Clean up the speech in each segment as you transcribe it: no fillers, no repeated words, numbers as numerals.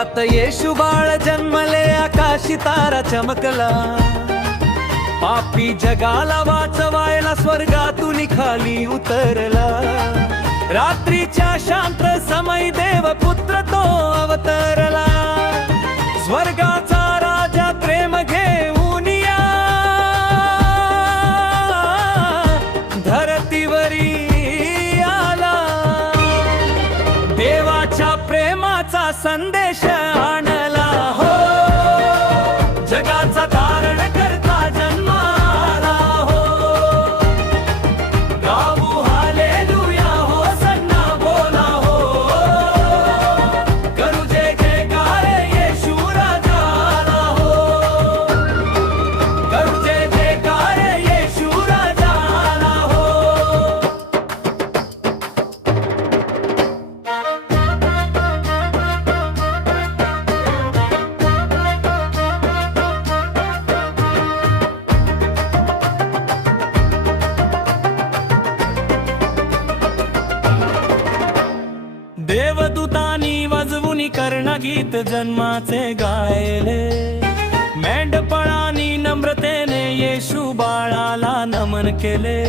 हृदयात येशू बाळ जन्मले, आकाशी तारा चमकला. पापी जगाला वाचवायला स्वर्गातून खाली उतरला. रात्रीच्या शांत समय देव पुत्र तो अवतरला. स्वर्गाचा राजा प्रेम घेऊन या धरतीवरी आला. देवाच्या प्रेमाचा संदेश आणला. हो, जगाचा तारण करता जन्माला. हो, गाऊ हालेलुया, हो सन्ना बोला. हो, करू जय जयकार येशू राजाला. हो, करू जय जयकार येशू राजाला. हो, देवदूतानी वाजवून कर्णगीत जन्माचे गायले. मेंढपाळांनी नम्रतेने येशू बाळाला नमन केले.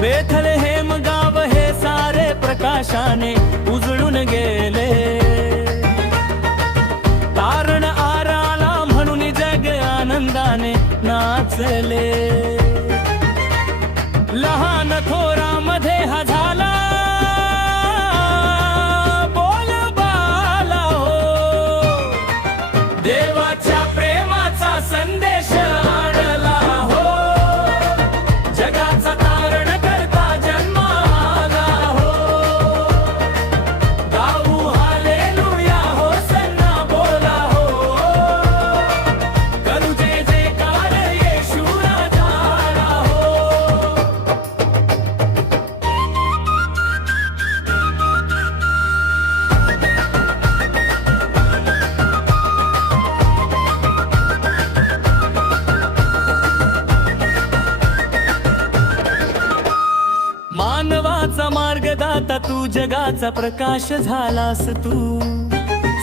बेथलेहेम गाव हे सारे प्रकाशाने उजळून गेले. तारण आराला म्हणून जग आनंदाने नाचले. लहान थोरामध्ये हा झाला बोलबाला. हो, देवाच्या प्रेमाचा संदेश आणला. हो, जगाचा तारण करता जन्माला. हो, गाऊ हालेलुया, हो सन्ना बोला. हो, करू जय जयकार येशू राजाला. हो, मानवाचा मार्गदाता तू, जगाचा प्रकाश झालास तू.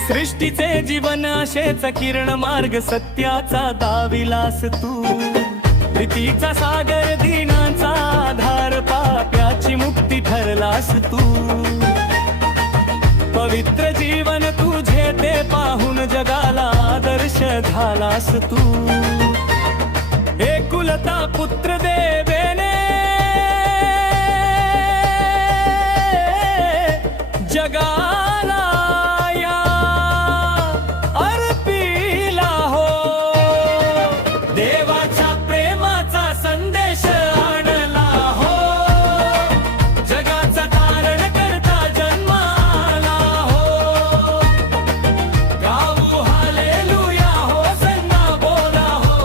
सृष्टीचे जीवन असेच किरण मार्ग सत्याचा दाविलास तू. प्रीतीचा सागर दीनाचा आधार, पाप्याची मुक्ती ठरलास तू. पवित्र जीवन तुझे ते पाहून जगाला आदर्श झालास तू. एकुलता पुत्र देवेने जगाला या अर्पिला. हो, देवाच्या प्रेमाचा संदेश आणला. हो, जगाचा तारण करता जन्माला. हो, गाऊ हालेलुया, हो सन्ना बोला. हो,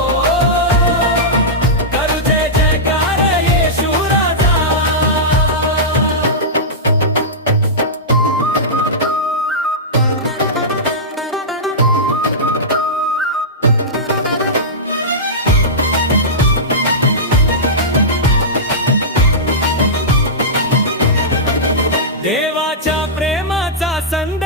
करू जय जयकार येशू राजा. देवाच्या प्रेमाचा संदेश